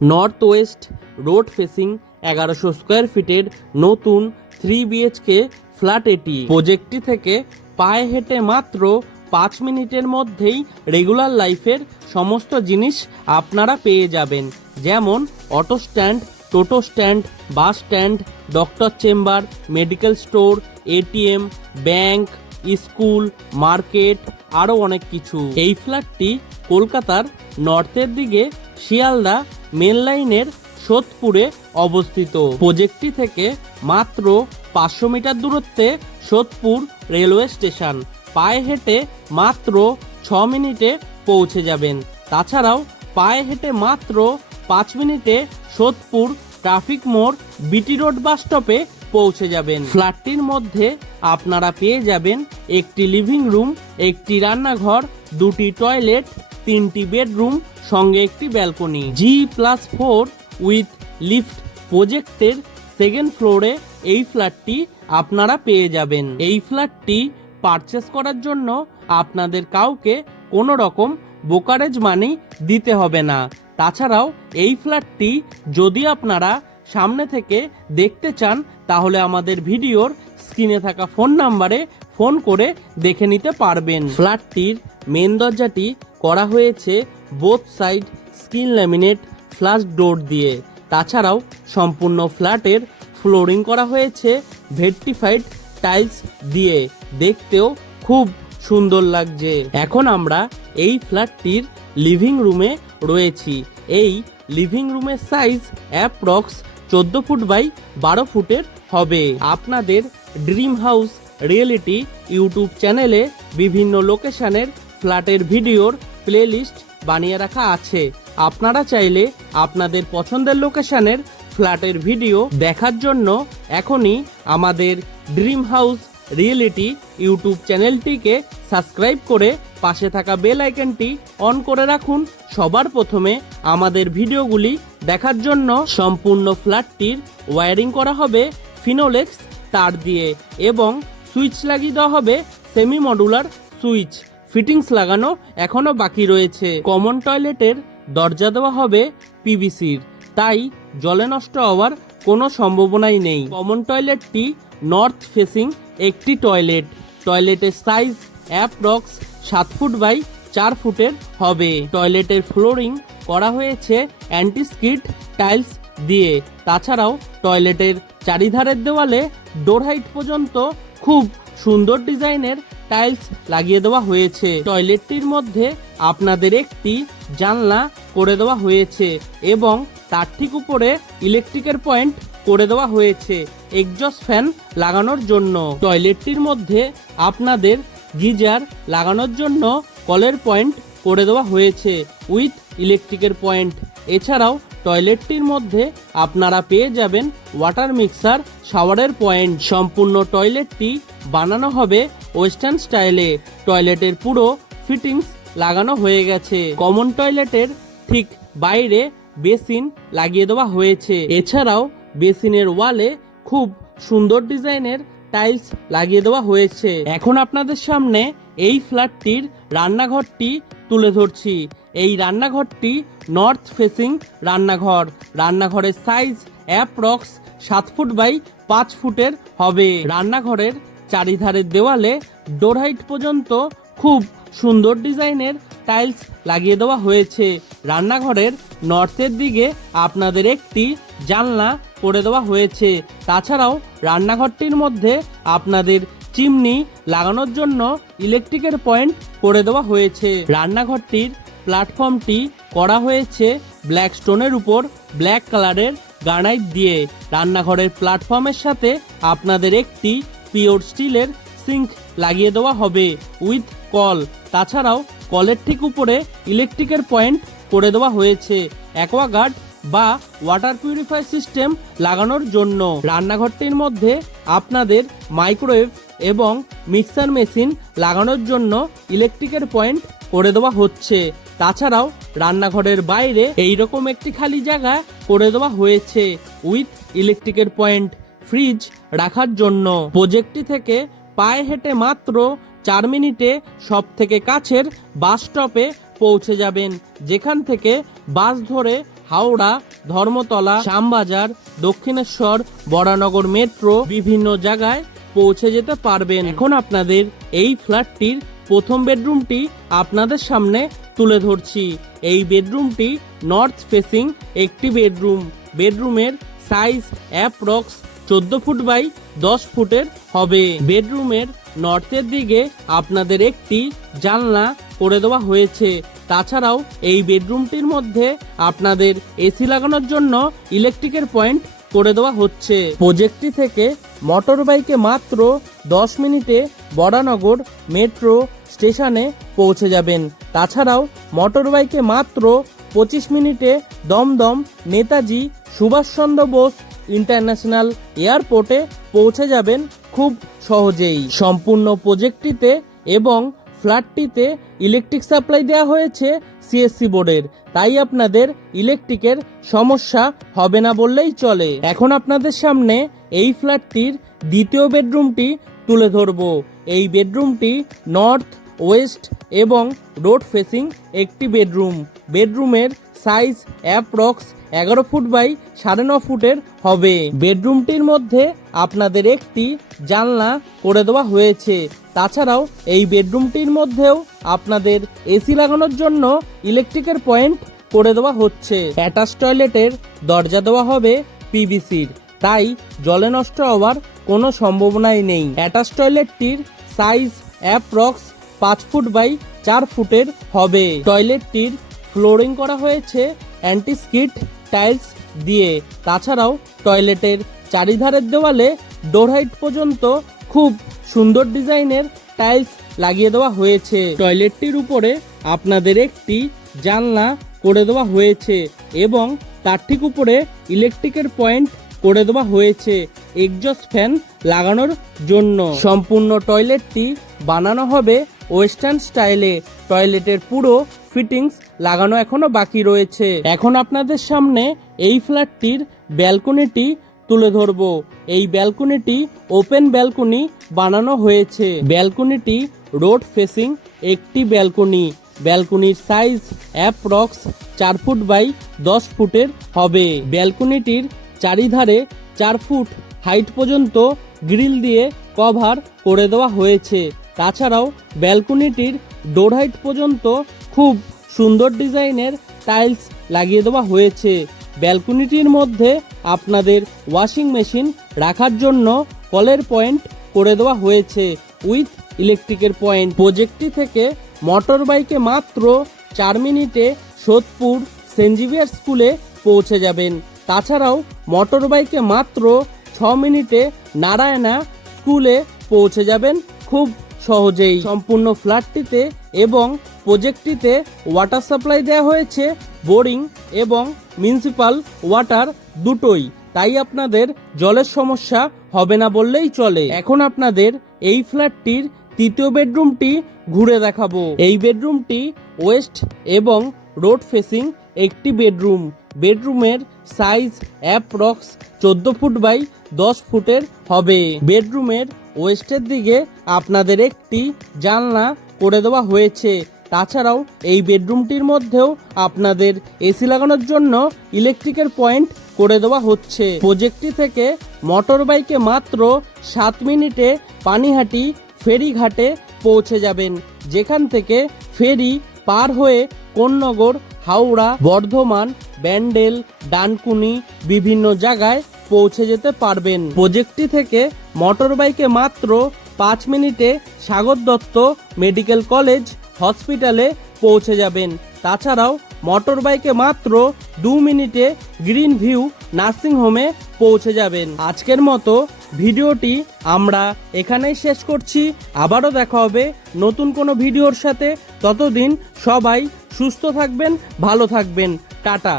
North West road facing 1100 square ফিটের নতুন 3 BHK flat এটি। প্রজেক্টটি থেকে পায়ে হেঁটে মাত্র 5 মিনিটের মধ্যেই রেগুলার লাইফের সমস্ত জিনিস আপনারা পেয়ে যাবেন, যেমন অটো স্ট্যান্ড, টোটো stand, bus stand, doctor chamber, medical store, ATM, bank, school, market, আরও অনেক কিছু। এই ফ্ল্যাটটি কলকাতার নর্থের দিকে শিয়ালদা মেন লাইনের সোদপুরে অবস্থিত। প্রজেক্টটি থেকে মাত্র 500 মিটার দূরত্বে সোদপুর রেলওয়ে স্টেশন। পায়ে হেঁটে মাত্র 6 মিনিটে পৌঁছে যাবেন। তাছাড়াও পায়ে হেঁটে মাত্র 5 মিনিটে সোদপুর ট্রাফিক মোড় বিটি রোড বাস স্টপে পৌঁছে যাবেন। ফ্ল্যাটটির মধ্যে আপনারা পেয়ে যাবেন একটি লিভিং রুম, একটি রান্নাঘর, 2টি টয়লেট, 3টি বেডরুম, সঙ্গে একটি ব্যালকনি। G+4 উইথ লিফট প্রজেক্টের সেকেন্ড ফ্লোরে এই ফ্ল্যাটটি আপনারা পেয়ে যাবেন। এই ফ্ল্যাটটি পারচেস করার জন্য আপনাদের কাউকে কোনো রকম ব্রোকারেজ মানি দিতে হবে না। তাছাড়াও এই ফ্ল্যাটটি যদি আপনারা সামনে থেকে দেখতে চান, তাহলে আমাদের ভিডিওর স্ক্রিনে থাকা ফোন নাম্বারে ফোন করে দেখে নিতে পারবেন। ফ্ল্যাটটির মেন দরজাটি করা হয়েছে both side skin laminate flush door দিয়ে। তাছাড়াও সম্পূর্ণ ফ্ল্যাটের ফ্লোরিং করা হয়েছে ভেট্রিফাইড টাইলস দিয়ে, দেখতেও খুব সুন্দর লাগছে। এখন আমরা এই ফ্ল্যাটটির লিভিং রুমে রয়েছি। এই লিভিং রুমের সাইজ অ্যাপ্রক্স 14 ফুট বাই 12 ফুটের হবে। আপনাদের ড্রিম হাউস রিয়েলিটি ইউটিউব চ্যানেলে বিভিন্ন লোকেশনের ফ্ল্যাটের ভিডিওর প্লেলিস্ট বানিয়ে রাখা আছে। আপনারা চাইলে আপনাদের পছন্দের লোকেশনের ফ্ল্যাটের ভিডিও দেখার জন্য এখনই আমাদের ড্রিম হাউস রিয়েলিটি ইউটিউব চ্যানেলটিকে সাবস্ক্রাইব করে পাশে থাকা বেল আইকনটি অন করে রাখুন সবার প্রথমে আমাদের ভিডিওগুলি দেখার জন্য। সম্পূর্ণ ফ্ল্যাটটির ওয়্যারিং করা হবে ফিনোলেক্স তার দিয়ে এবং সুইচ লাগিয়ে দেওয়া হবে সেমি মডুলার সুইচ। ফিটিংস লাগানো এখনো বাকি রয়েছে। কমন টয়লেটের দরজা দেওয়া হবে পিভিসির, তাই জলে নষ্ট হওয়ার কোনো সম্ভাবনাই নেই। কমন টয়লেটটি নর্থ ফেসিং একটি টয়লেট। টয়লেটের সাইজ অ্যাপ্রক্স 7 ফুট বাই 4 ফুটের হবে। টয়লেটের ফ্লোরিং করা হয়েছে অ্যান্টি স্কিড টাইলস দিয়ে। তাছাড়াও টয়লেটের চারিধারের দেওয়ালে ডোর হাইট পর্যন্ত খুব সুন্দর ডিজাইনের টাইলস লাগিয়ে দেওয়া হয়েছে। টয়লেটটির মধ্যে আপনাদের একটি জানলা করে দেওয়া হয়েছে এবং তার ঠিক উপরে ইলেকট্রিকের পয়েন্ট করে দেওয়া হয়েছে এক্সজস্ট ফ্যান লাগানোর জন্য। টয়লেটটির মধ্যে আপনাদের গিজার লাগানোর জন্য কলের পয়েন্ট করে দেওয়া হয়েছে উইথ ইলেকট্রিকের পয়েন্ট। এছাড়াও টয়লেটটির মধ্যে আপনারা পেয়ে যাবেন ওয়াটার মিক্সার, শাওয়ারের পয়েন্ট। সম্পূর্ণ টয়লেটটি বানানো হবে ওয়েস্টার্ন স্টাইলে। টয়লেটের পুরো ফিটিংস লাগানো হয়ে গেছে। কমন টয়লেটের ঠিক বাইরে বেসিন লাগিয়ে দেওয়া হয়েছে। এছাড়াও বেসিনের ওয়ালে খুব সুন্দর ডিজাইনের টাইলস লাগিয়ে দেওয়া হয়েছে। এখন আপনাদের সামনে এই ফ্ল্যাটটির রান্নাঘরটি তুলে ধরছি। এই রান্নাঘরটি নর্থ ফেসিং রান্নাঘর। রান্নাঘরের সাইজ অ্যাপ্রক্স 7 ফুট বাই 5 ফুটের হবে। রান্নাঘরের চারিধারের দেওয়ালে ডোর হাইট পর্যন্ত খুব সুন্দর ডিজাইনের টাইলস লাগিয়ে দেওয়া হয়েছে। রান্নাঘরের নর্থের দিকে আপনাদের একটি জানলা করে দেওয়া হয়েছে। তাছাড়াও রান্নাঘরটির মধ্যে আপনাদের চিমনি লাগানোর জন্য ইলেকট্রিকের পয়েন্ট করে দেওয়া হয়েছে। রান্নাঘরটির প্ল্যাটফর্মটি করা হয়েছে ব্ল্যাক স্টোনের উপর ব্ল্যাক কালারের গ্রানাইট দিয়ে। রান্নাঘরের প্ল্যাটফর্মের সাথে আপনাদের একটি পিওর স্টিলের সিঙ্ক লাগিয়ে দেওয়া হবে উইথ কল। তাছাড়াও কলের ঠিক উপরে ইলেকট্রিকের পয়েন্ট করে দেওয়া হয়েছে অ্যাকোয়াগার্ড বা ওয়াটার পিউরিফায়ার সিস্টেম লাগানোর জন্য। রান্নাঘরটির মধ্যে আপনাদের মাইক্রোওয়েভ এবং মিক্সার মেশিন লাগানোর জন্য ইলেকট্রিকের পয়েন্ট করে দেওয়া হচ্ছে। তাছাড়াও রান্নাঘরের বাইরে এইরকম একটি খালি জায়গা করে দেওয়া হয়েছে উইথ ইলেকট্রিকের পয়েন্ট ফ্রিজ রাখার জন্য। প্রজেক্টটি থেকে পায়ে হেঁটে মাত্র 4 মিনিটে সব থেকে কাছের বাস স্টপে পৌঁছে যাবেন, যেখান থেকে বাস ধরে হাওড়া, ধর্মতলা, শ্যামবাজার, দক্ষিণেশ্বর, বরানগর মেট্রো বিভিন্ন জায়গায় পৌঁছে যেতে পারবেন। এখন আপনাদের এই ফ্ল্যাটটির প্রথম বেডরুমটি আপনাদের সামনে তুলে ধরছি। এই বেডরুমটি নর্থ ফেসিং একটি বেডরুম। বেডরুমের সাইজ অ্যাপ্রক্স 14 ফুট বাই 10 ফুটের হবে। বেডরুমের নর্থের দিকে আপনাদের একটি জানলা করে দেওয়া হয়েছে। তাছাড়াও এই বেডরুমটির মধ্যে আপনাদের এসি লাগানোর জন্য ইলেকট্রিকের পয়েন্ট করে দেওয়া হচ্ছে। প্রজেক্টটি থেকে মোটর বাইকে মাত্র 10 মিনিটে বরানগর মেট্রো স্টেশনে পৌঁছে যাবেন। তাছাড়াও মোটর বাইকে মাত্র 25 মিনিটে দমদম নেতাজি সুভাষচন্দ্র বোস ইন্টারন্যাশনাল এয়ারপোর্টে পৌঁছে যাবেন খুব সহজেই। সম্পূর্ণ প্রজেক্টটিতে এবং ফ্ল্যাটটিতে ইলেকট্রিক সাপ্লাই দেওয়া হয়েছে সিএসসি বোর্ডের, তাই আপনাদের ইলেকট্রিকের সমস্যা হবে না বললেই চলে। এখন আপনাদের সামনে এই ফ্ল্যাটটির দ্বিতীয় বেডরুমটি তুলে ধরব। এই বেডরুমটি নর্থ ওয়েস্ট এবং রোড ফেসিং একটি বেডরুম। বেডরুমের সাইজ অ্যাপ্রক্স 11 ফুট বাই 9.5 ফুটের হবে। বেডরুমটির মধ্যে আপনাদের একটি জানলা করে দেওয়া হয়েছে। তাছাড়াও এই বেডরুমটির মধ্যেও আপনাদের এসি লাগানোর জন্য ইলেকট্রিকের পয়েন্ট করে দেওয়া হচ্ছে। অ্যাটাচ টয়লেটের দরজা দেওয়া হবে পিভিসির, তাই জলে নষ্ট হওয়ার কোনো সম্ভাবনাই নেই। অ্যাটাচ টয়লেটটির সাইজ অ্যাপ্রক্স 5 ফুট বাই 4 ফুটের হবে। টয়লেটটির ফ্লোরিং করা হয়েছে অ্যান্টি স্কিড টাইলস দিয়ে। তাছাড়াও টয়লেটের চারিধারের দেওয়ালে ডোর হাইট পর্যন্ত খুব সুন্দর ডিজাইনের টাইলস লাগিয়ে দেওয়া হয়েছে। টয়লেটটির উপরে আপনাদের একটি জানলা করে দেওয়া হয়েছে এবং তার ঠিক উপরে ইলেকট্রিকের পয়েন্ট করে দেওয়া হয়েছে এক্সজস্ট ফ্যান লাগানোর জন্য। সম্পূর্ণ টয়লেটটি বানানো হবে ওয়েস্টার্ন স্টাইলে। টয়লেটের পুরো ফিটিংস লাগানো এখনো বাকি রয়েছে। এখন আপনাদের সামনে এই ফ্ল্যাটটির ব্যালকনিটি তুলে ধরব। এই ব্যালকনিটি ওপেন ব্যালকনি বানানো হয়েছে। ব্যালকনিটি রোড ফেসিং একটি ব্যালকনি। ব্যালকনির সাইজ অ্যাপ্রক্স 4 ফুট বাই 10 ফুটের হবে। ব্যালকনিটির চারিধারে 4 ফুট হাইট পর্যন্ত গ্রিল দিয়ে কভার করে দেওয়া হয়েছে। তাছাড়াও ব্যালকনিটির ডোর হাইট পর্যন্ত খুব সুন্দর ডিজাইনের টাইলস লাগিয়ে দেওয়া হয়েছে। ব্যালকনিটির মধ্যে আপনাদের ওয়াশিং মেশিন রাখার জন্য কলের পয়েন্ট করে দেওয়া হয়েছে উইথ ইলেকট্রিকের পয়েন্ট। প্রজেক্টটি থেকে মোটর বাইকে মাত্র 4 মিনিটে সোদপুর সেন্ট জেভিয়ার স্কুলে পৌঁছে যাবেন। তাছাড়াও মোটর বাইকে মাত্র 6 মিনিটে নারায়ণা স্কুলে পৌঁছে যাবেন খুব সহজেই। সম্পূর্ণ ফ্ল্যাটটিতে এবং প্রজেক্টটিতে ওয়াটার সাপ্লাই দেওয়া হয়েছে বোরিং এবং মিউনিসিপাল ওয়াটার দুটোই, তাই আপনাদের জলের সমস্যা হবে না বললেই চলে। এখন আপনাদের এই ফ্ল্যাটটির তৃতীয় বেডরুমটি ঘুরে দেখাবো। এই বেডরুমটি ওয়েস্ট এবং রোড ফেসিং একটি বেডরুম। বেডরুমের সাইজ অ্যাপ্রক্স 14 ফুট বাই 10 ফুটের হবে। বেডরুমের ওয়েস্টের দিকে আপনাদের একটি জানলা করে দেওয়া হয়েছে। তাছাড়াও এই বেডরুমটির মধ্যেও আপনাদের এসি লাগানোর জন্য ইলেকট্রিকের পয়েন্ট করে দেওয়া হচ্ছে। প্রজেক্টটি থেকে মোটর বাইকে মাত্র 7 মিনিটে পানিহাটি ফেরিঘাটে পৌঁছে যাবেন, যেখান থেকে ফেরি পার হয়ে কোন্নগর, হাওড়া, বর্ধমান, ব্যান্ডেল, ডানকুনি বিভিন্ন জায়গায় পৌঁছে যেতে পারবেন। প্রজেক্টটি থেকে মোটর বাইকে মাত্র 5 মিনিটে সাগর দত্ত মেডিকেল কলেজ হসপিটালে পৌঁছে যাবেন। তাছাড়াও মোটর বাইকে মাত্র 2 মিনিটে গ্রিন ভিউ নার্সিং হোমে পৌঁছে যাবেন। আজকের মতো ভিডিওটি আমরা এখানেই শেষ করছি। আবারও দেখা হবে নতুন কোনো ভিডিওর সাথে। ততদিন সবাই সুস্থ থাকবেন, ভালো থাকবেন। টাটা।